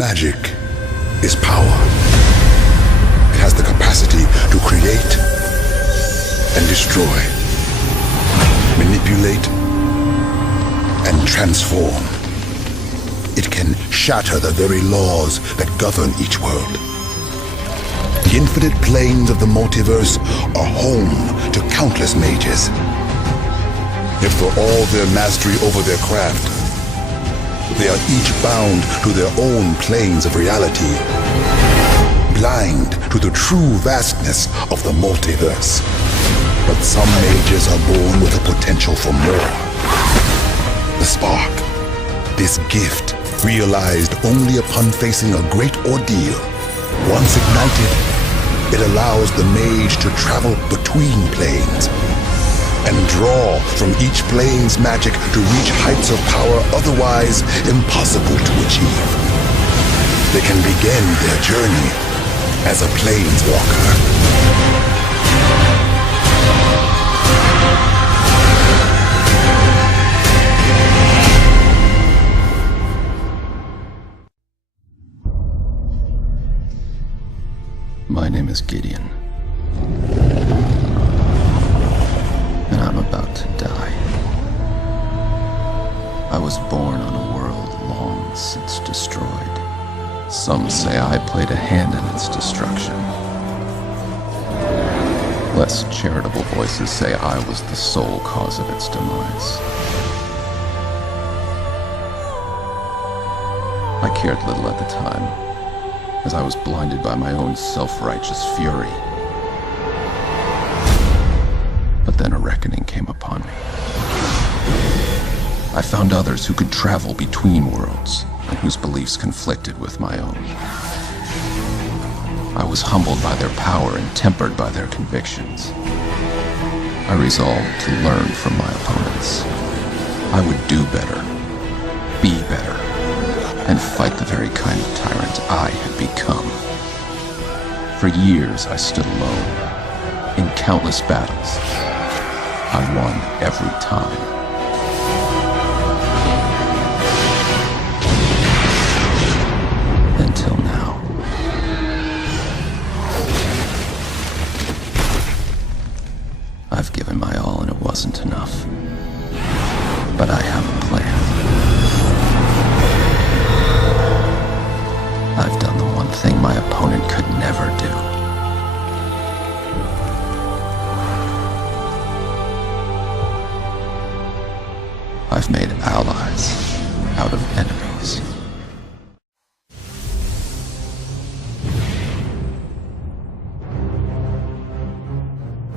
Magic is power. It has the capacity to create and destroy, manipulate and transform. It can shatter the very laws that govern each world. The infinite planes of the multiverse are home to countless mages. Yet for all their mastery over their craft, they are each bound to their own planes of reality, blind to the true vastness of the multiverse. But some mages are born with a potential for more. The spark, this gift, realized only upon facing a great ordeal. Once ignited, it allows the mage to travel between planes and draw from each plane's magic to reach heights of power otherwise impossible to achieve. They can begin their journey as a planeswalker. My name is Gideon, and I'm about to die. I was born on a world long since destroyed. Some say I played a hand in its destruction. Less charitable voices say I was the sole cause of its demise. I cared little at the time, as I was blinded by my own self-righteous fury. But then a reckoning came upon me. I found others who could travel between worlds, and whose beliefs conflicted with my own. I was humbled by their power and tempered by their convictions. I resolved to learn from my opponents. I would do better, be better, and fight the very kind of tyrant I had become. For years I stood alone, in countless battles. I won every time. Until now. I've given my all and it wasn't enough. But I have a plan. I've done the one thing my opponent could never do. I've made allies out of enemies.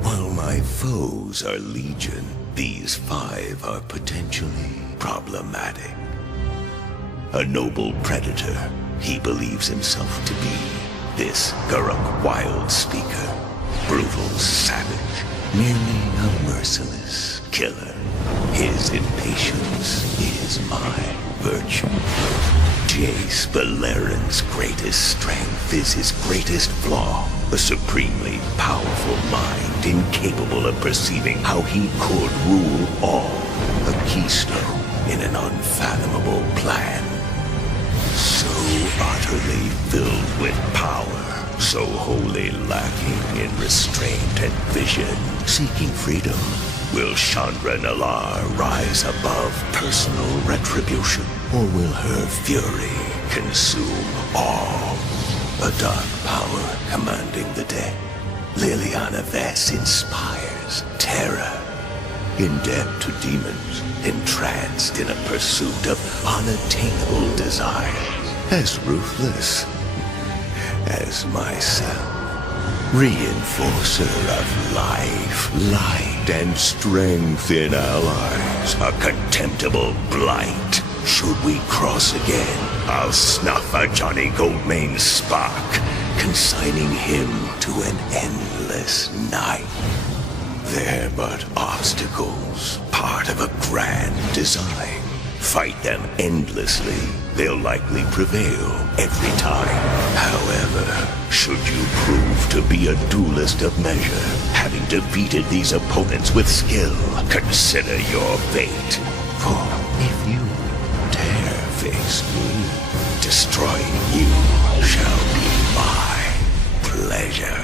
While my foes are legion, these 5 are potentially problematic. A noble predator, he believes himself to be. This Guruk wild speaker, brutal savage, merely a merciless killer. His impatience is my virtue. Jace Beleren's greatest strength is his greatest flaw. A supremely powerful mind incapable of perceiving how he could rule all. A keystone in an unfathomable plan. So utterly filled with power, so wholly lacking in restraint and vision, seeking freedom. Will Chandra Nalaar rise above personal retribution, or will her fury consume all? A dark power commanding the dead. Liliana Vess inspires terror. Indebted to demons, entranced in a pursuit of unattainable desires. As ruthless as myself. Reinforcer of life, light, and strength in allies. A contemptible blight. Should we cross again, I'll snuff a Johnny Goldmane's spark, consigning him to an endless night. They're but obstacles, part of a grand design. Fight them endlessly, they'll likely prevail every time. However, should you prove to be a duelist of measure, having defeated these opponents with skill, consider your fate. For if you dare face me. Destroying you shall be my pleasure.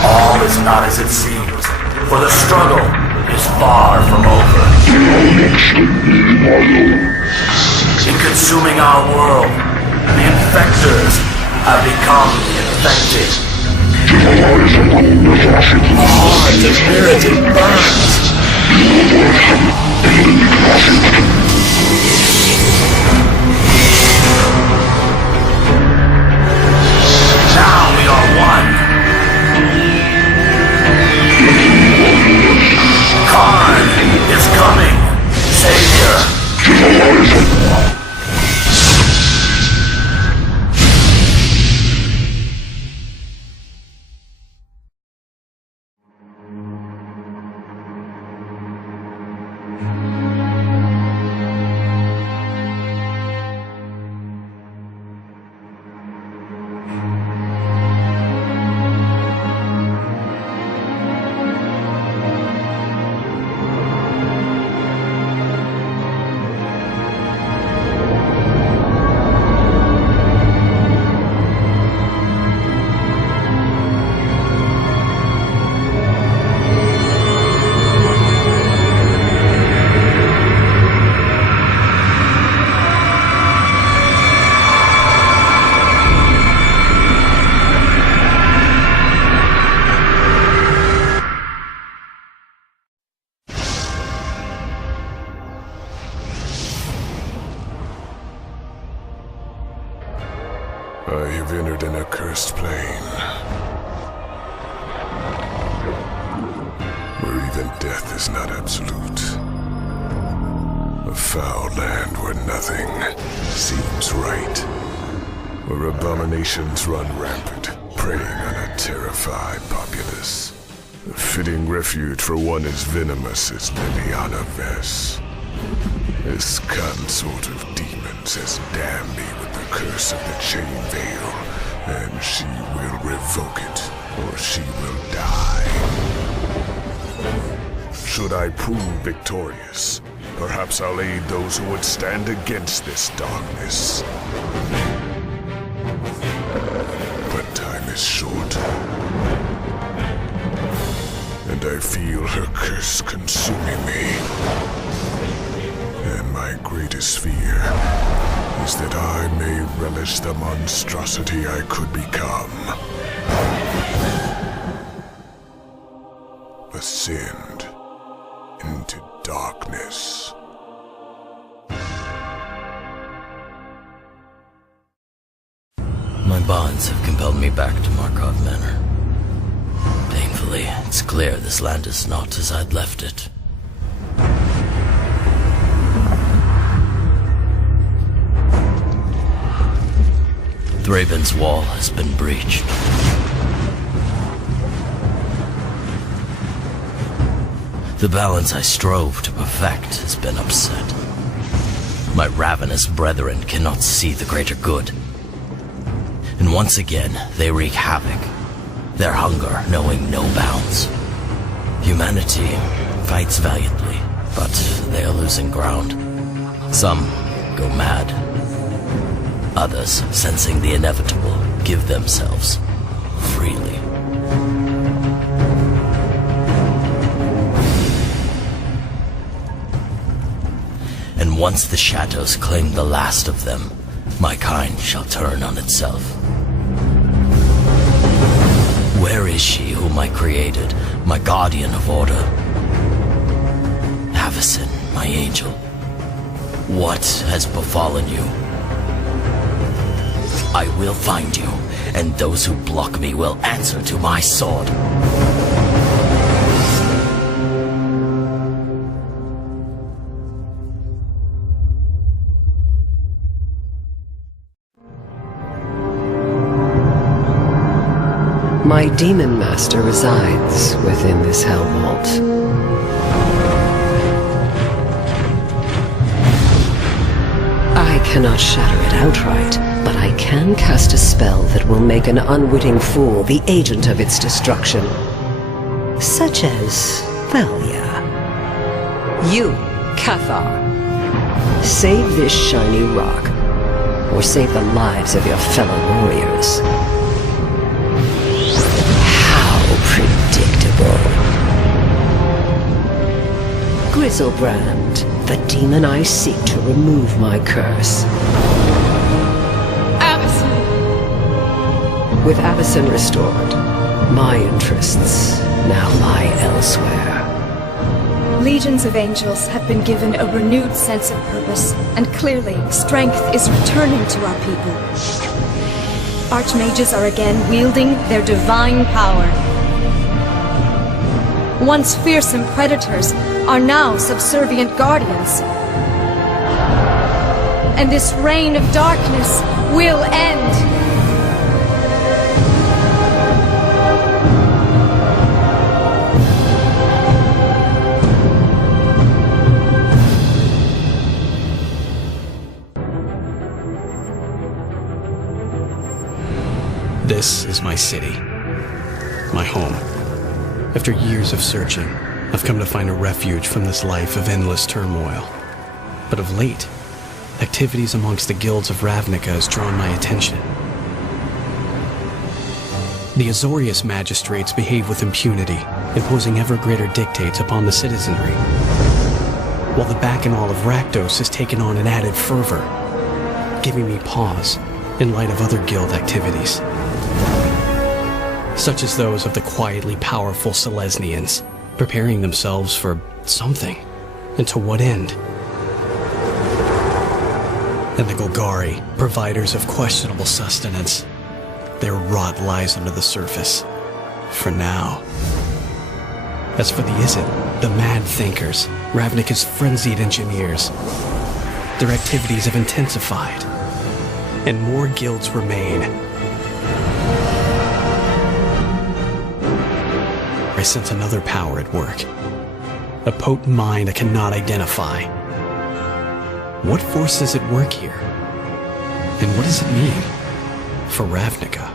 All is not as it seems, for the struggle is far from over. In consuming our world, the infectors have become infected. The heart of Meridian burns. Now we are one. Kharn is coming, Savior. I have entered an accursed plane, where even death is not absolute. A foul land where nothing seems right, where abominations run rampant, preying on a terrified populace. A fitting refuge for one as venomous as Liliana Vess. This consort of demons has damned me with the curse of the Chain Veil, and she will revoke it, or she will die. Should I prove victorious, perhaps I'll aid those who would stand against this darkness. But time is short, and I feel her curse consuming me. And my greatest fear is that I may relish the monstrosity I could become. Ascend into darkness. bonds have compelled me back to Markov Manor. Painfully, it's clear this land is not as I'd left it. Thraben's wall has been breached. The balance I strove to perfect has been upset. My ravenous brethren cannot see the greater good. And once again, they wreak havoc, their hunger knowing no bounds. Humanity fights valiantly, but they are losing ground. Some go mad. Others, sensing the inevitable, give themselves freely. And once the shadows claim the last of them, my kind shall turn on itself. Where is she whom I created, my guardian of order? Avacyn, my angel, what has befallen you? I will find you, and those who block me will answer to my sword. My demon master resides within this hell vault. I cannot shatter it outright, but I can cast a spell that will make an unwitting fool the agent of its destruction. Such as Thalia. You, Cathar. Save this shiny rock, or save the lives of your fellow warriors. Predictable. Grizzlebrand, the demon I seek to remove my curse. Avacyn! With Avacyn restored, my interests now lie elsewhere. Legions of angels have been given a renewed sense of purpose, and clearly, strength is returning to our people. Archmages are again wielding their divine power. Once fearsome predators are now subservient guardians. And this reign of darkness will end. This is my city, my home. After years of searching, I've come to find a refuge from this life of endless turmoil. But of late, activities amongst the guilds of Ravnica has drawn my attention. The Azorius magistrates behave with impunity, imposing ever greater dictates upon the citizenry, while the Bacchanal of Rakdos has taken on an added fervor, giving me pause in light of other guild activities, such as those of the quietly powerful Selesnians, preparing themselves for something, and to what end? And the Golgari, providers of questionable sustenance. Their rot lies under the surface, for now. As for the Izzet, the mad thinkers, Ravnica's frenzied engineers, their activities have intensified, and more guilds remain. I sense another power at work. A potent mind I cannot identify. What force is at work here? And what does it mean for Ravnica?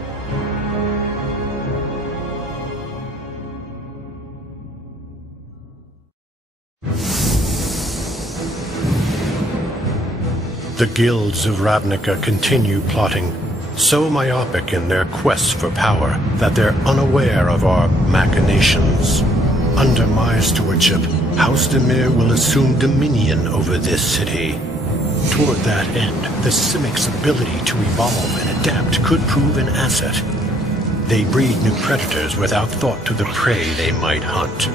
The guilds of Ravnica continue plotting, so myopic in their quest for power that they're unaware of our machinations. Under my stewardship, House Dimir will assume dominion over this city. Toward that end, the Simics' ability to evolve and adapt could prove an asset. They breed new predators without thought to the prey they might hunt,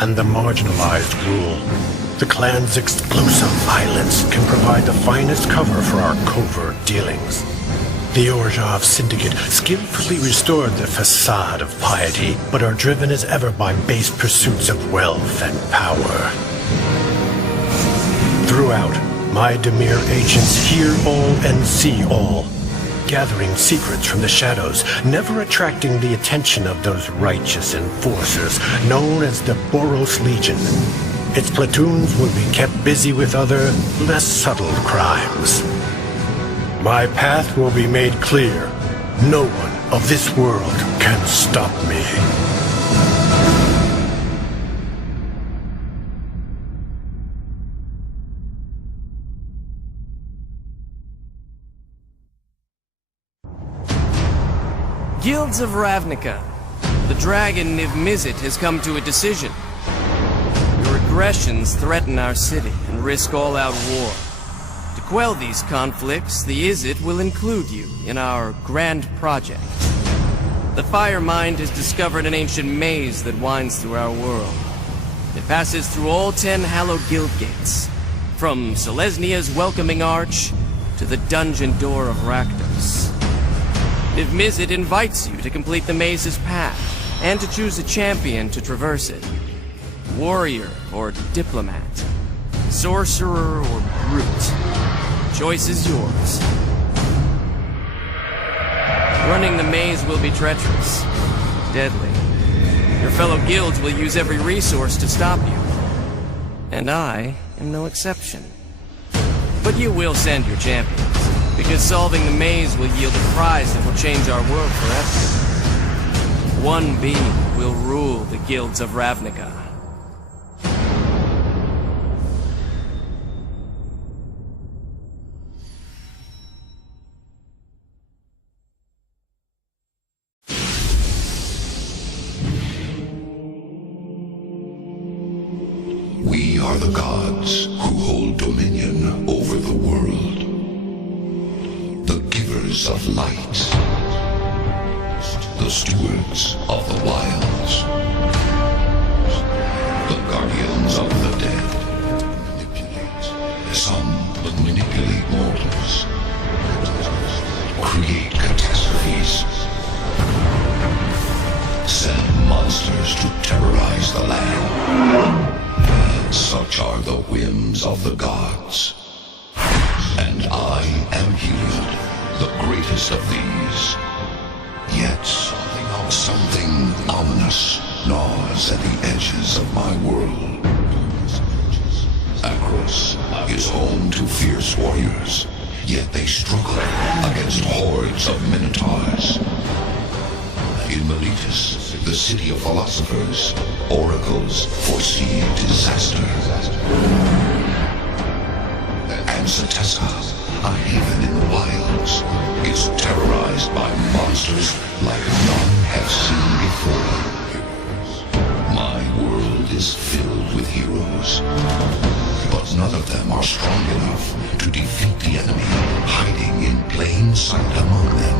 and the marginalized rule. The clan's explosive violence can provide the finest cover for our covert dealings. The Orzhov Syndicate skillfully restored the facade of piety, but are driven as ever by base pursuits of wealth and power. Throughout, my Dimir agents hear all and see all, gathering secrets from the shadows, never attracting the attention of those righteous enforcers known as the Boros Legion. Its platoons will be kept busy with other, less subtle crimes. My path will be made clear. No one of this world can stop me. Guilds of Ravnica. The dragon Niv-Mizzet has come to a decision. Your aggressions threaten our city and risk all-out war. To quell these conflicts, the Izzet will include you in our grand project. The Firemind has discovered an ancient maze that winds through our world. It passes through all 10 hallowed guild gates, from Selesnia's welcoming arch to the dungeon door of Rakdos. Niv-Mizzet invites you to complete the maze's path, and to choose a champion to traverse it. Warrior or diplomat, sorcerer or brute. Choice is yours. Running the maze will be treacherous, deadly. Your fellow guilds will use every resource to stop you. And I am no exception. But you will send your champions, because solving the maze will yield a prize that will change our world forever. One being will rule the guilds of Ravnica. We are the gods who hold dominion over the world. The givers of light. The stewards of the wilds. The guardians of the dead. Some manipulate mortals. Create catastrophes. Send monsters to terrorize the land. Such are the whims of the gods. And I am Heliod, the greatest of these. Yet something ominous gnaws at the edges of my world. Akros is home to fierce warriors, yet they struggle against hordes of minotaurs. In Meletis, the city of philosophers, oracles foresee disaster. And Setesca, a haven in the wilds, is terrorized by monsters like none have seen before. My world is filled with heroes, but none of them are strong enough to defeat the enemy hiding in plain sight among them.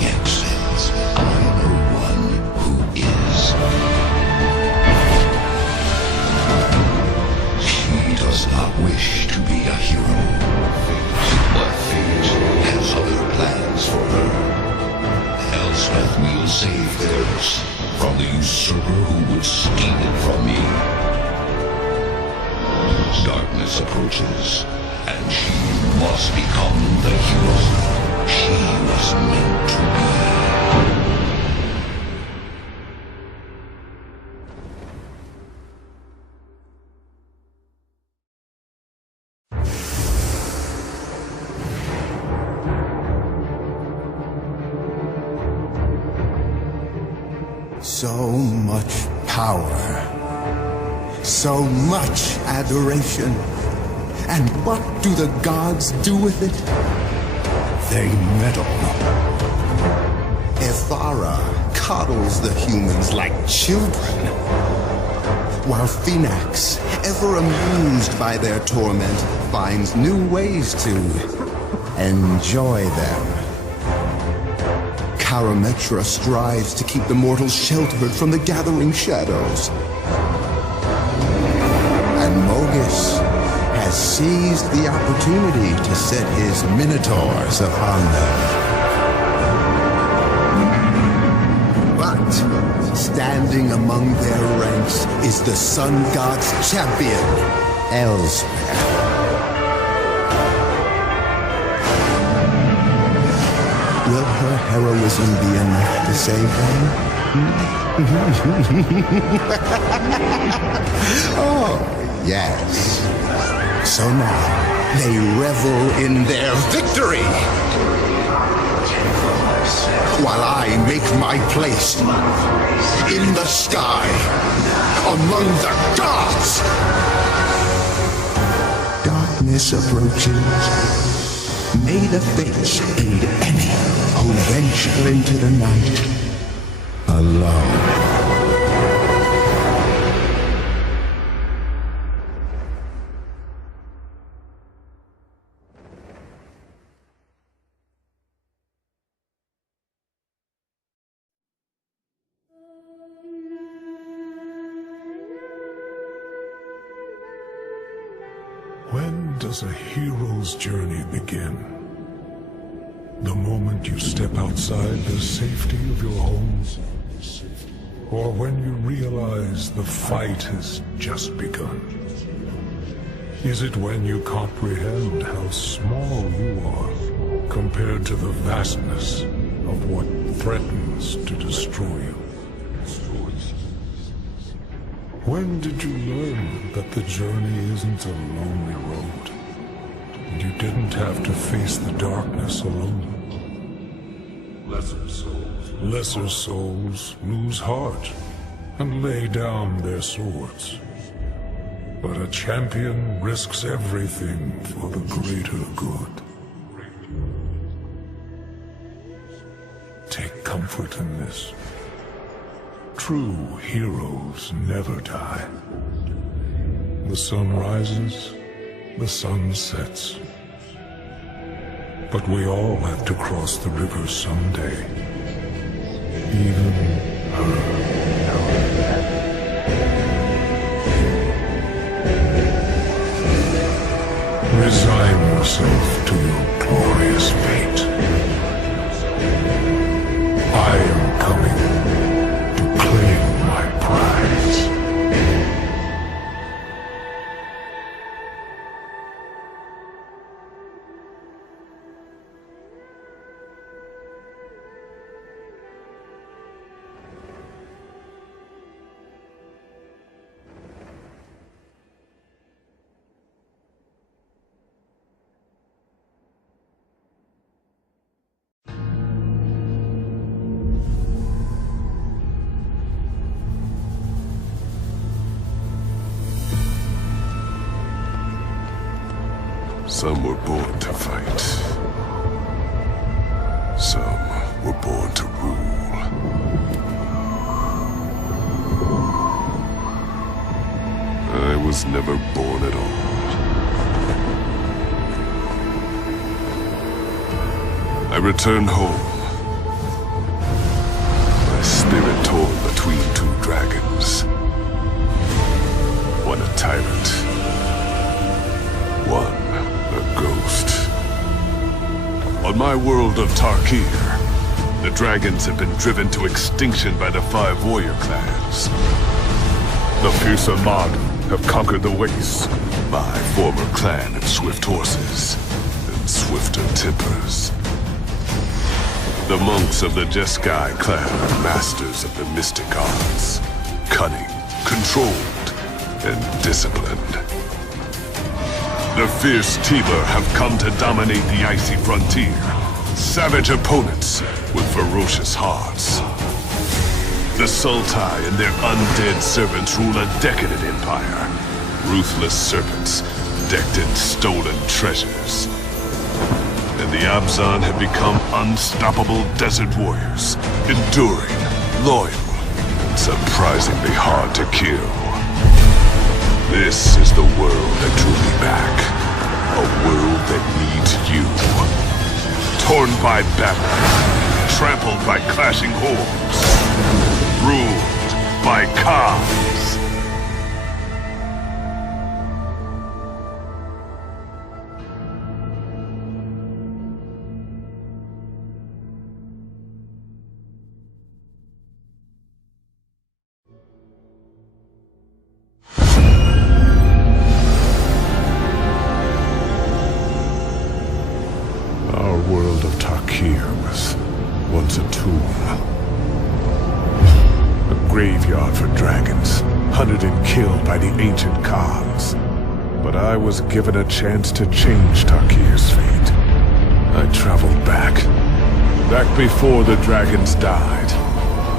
Yet, I know one who is. She does not wish to be a hero, but fate has other plans for her. Elspeth will save theirs from the usurper who would steal it from me. Darkness approaches, and she must become the hero she was meant to be. So much power, so much adoration, and what do the gods do with it? They meddle. Ithara coddles the humans like children, while Phoenix, ever amused by their torment, finds new ways to enjoy them. Karametra strives to keep the mortals sheltered from the gathering shadows. And Mogis has seized the opportunity to set his minotaurs upon them. But standing among their ranks is the Sun God's champion, Elspeth. Will her heroism be enough to save them? Oh, yes. So now, they revel in their victory! While I make my place in the sky, among the gods! Darkness approaches. May the fates aid any who venture into the night alone. When does a hero's journey begin? The moment you step outside the safety of your home? Or when you realize the fight has just begun? Is it when you comprehend how small you are compared to the vastness of what threatens to destroy you? When did you learn that the journey isn't a lonely road, and you didn't have to face the darkness alone? Lesser souls lose heart and lay down their swords. But a champion risks everything for the greater good. Take comfort in this. True heroes never die. The sun rises, the sun sets. But we all have to cross the river someday. Even her. Resign yourself to your glorious fate. I am coming to claim my prize. Some were born to fight. Some were born to rule. I was never born at all. I returned home. My spirit torn between two dragons. One a tyrant. One a ghost. On my world of Tarkir, the dragons have been driven to extinction by the 5 warrior clans. The fierce Ahmad have conquered the wastes. My former clan of swift horses and swifter tempers. The monks of the Jeskai clan are masters of the mystic arts. Cunning, controlled, and disciplined. The fierce Tiber have come to dominate the icy frontier. Savage opponents with ferocious hearts. The Sultai and their undead servants rule a decadent empire. Ruthless serpents decked in stolen treasures. And the Abzan have become unstoppable desert warriors. Enduring, loyal, and surprisingly hard to kill. This is the world that drew me back. A world that needs you. Torn by battle. Trampled by clashing hordes. Ruled by Khans. hunted and killed by the ancient Khans. But I was given a chance to change Tarkir's fate. I traveled back before the dragons died,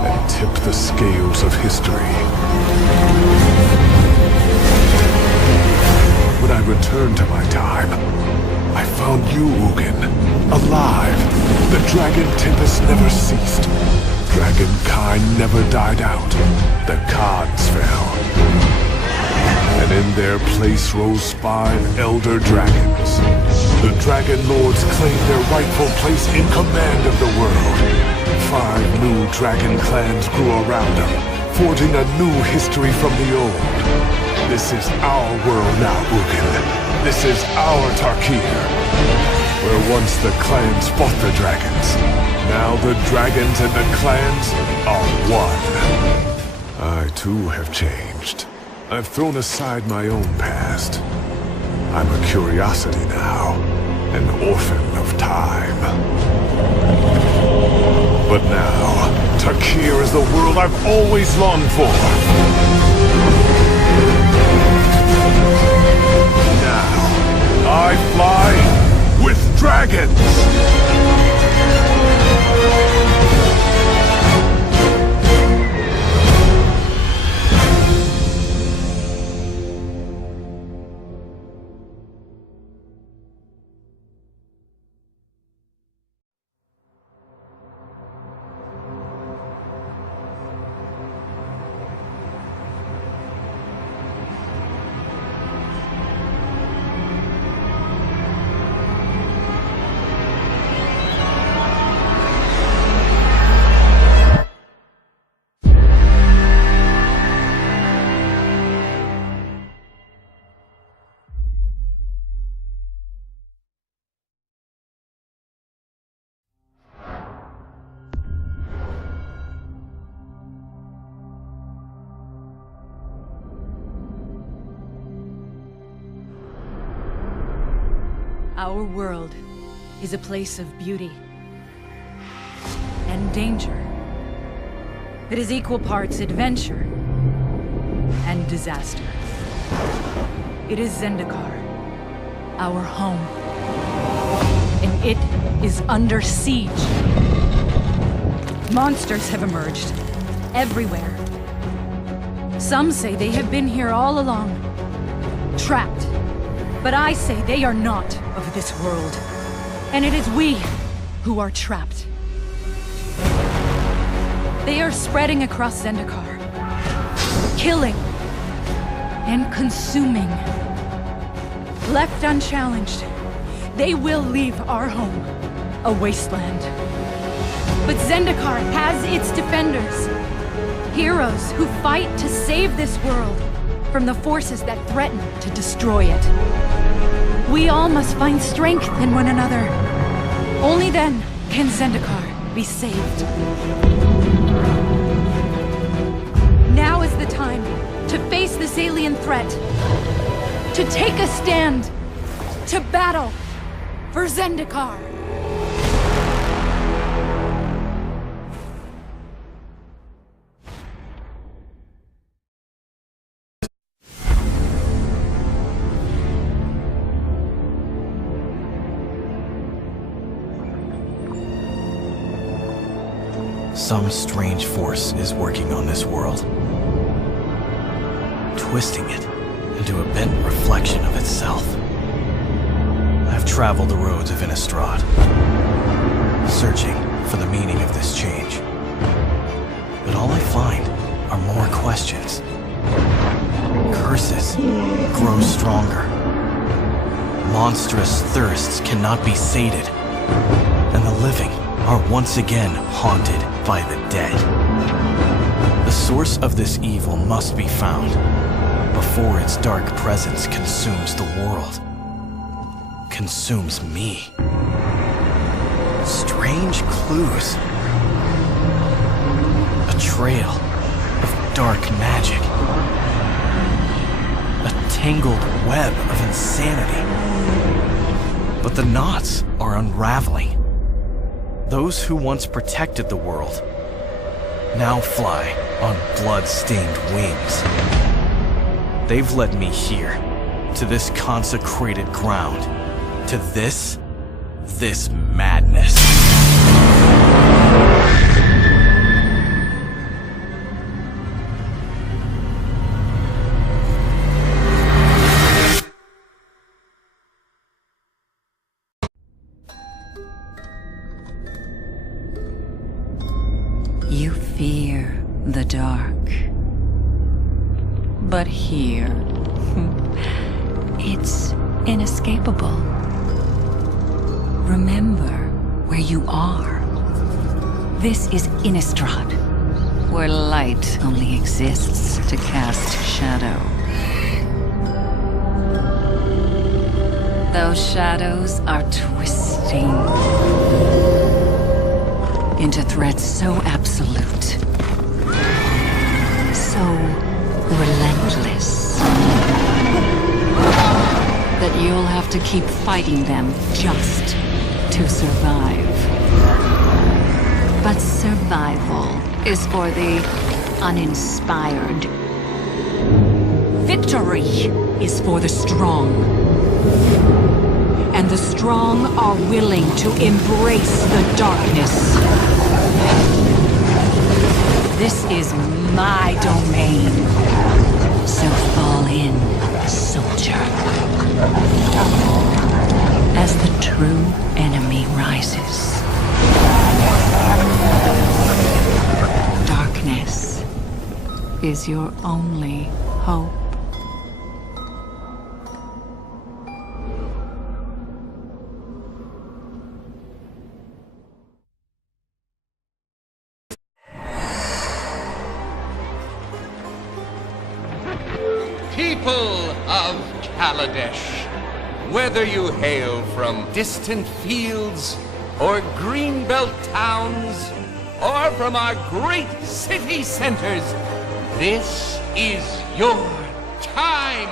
and tipped the scales of history. When I returned to my time, I found you, Ugin, alive. The dragon tempest never ceased. Dragonkind never died out. The Khans fell. And in their place rose 5 elder dragons. The Dragon Lords claimed their rightful place in command of the world. 5 new dragon clans grew around them, forging a new history from the old. This is our world now, Ugin. This is our Tarkir. Where once the clans fought the dragons, now the dragons and the clans are one. I too have changed. I've thrown aside my own past. I'm a curiosity now, an orphan of time. But now, Tarkir is the world I've always longed for. Now, I fly with dragons! Our world is a place of beauty and danger. It is equal parts adventure and disaster. It is Zendikar, our home, and it is under siege. Monsters have emerged everywhere. Some say they have been here all along, trapped. But I say they are not of this world, and it is we who are trapped. They are spreading across Zendikar, killing and consuming. Left unchallenged, they will leave our home a wasteland. But Zendikar has its defenders, heroes who fight to save this world from the forces that threaten to destroy it. We all must find strength in one another. Only then can Zendikar be saved. Now is the time to face this alien threat, to take a stand, to battle for Zendikar. Some strange force is working on this world, twisting it into a bent reflection of itself. I've traveled the roads of Innistrad, searching for the meaning of this change. But all I find are more questions. Curses grow stronger. Monstrous thirsts cannot be sated, and the living are once again haunted by the dead. The source of this evil must be found before its dark presence consumes the world, consumes me. Strange clues. A trail of dark magic. A tangled web of insanity. But the knots are unraveling. Those who once protected the world now fly on blood-stained wings. They've led me here, to this consecrated ground, to this madness. You fear the dark. But here, it's inescapable. Remember where you are. This is Innistrad, where light only exists to cast shadow. Those shadows are twisting into threats so absolute, so relentless, that you'll have to keep fighting them just to survive. But survival is for the uninspired. Victory is for the strong. And the strong are willing to embrace the darkness. This is my domain. So fall in, soldier. As the true enemy rises. Darkness is your only hope. People of Kaladesh, whether you hail from distant fields or greenbelt towns or from our great city centers, this is your time.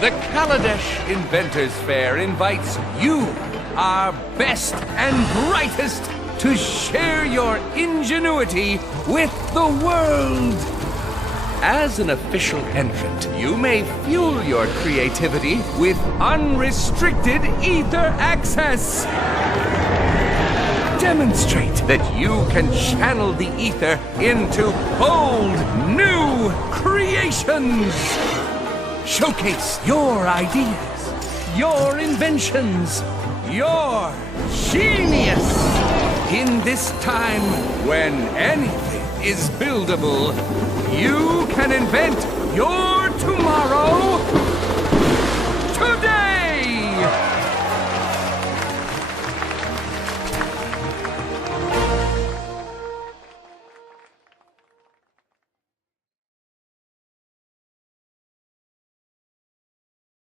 The Kaladesh Inventors Fair invites you, our best and brightest, to share your ingenuity with the world. As an official entrant, you may fuel your creativity with unrestricted ether access. Demonstrate that you can channel the ether into bold, new creations. Showcase your ideas, your inventions, your genius. In this time when anything is buildable, you can invent your tomorrow today!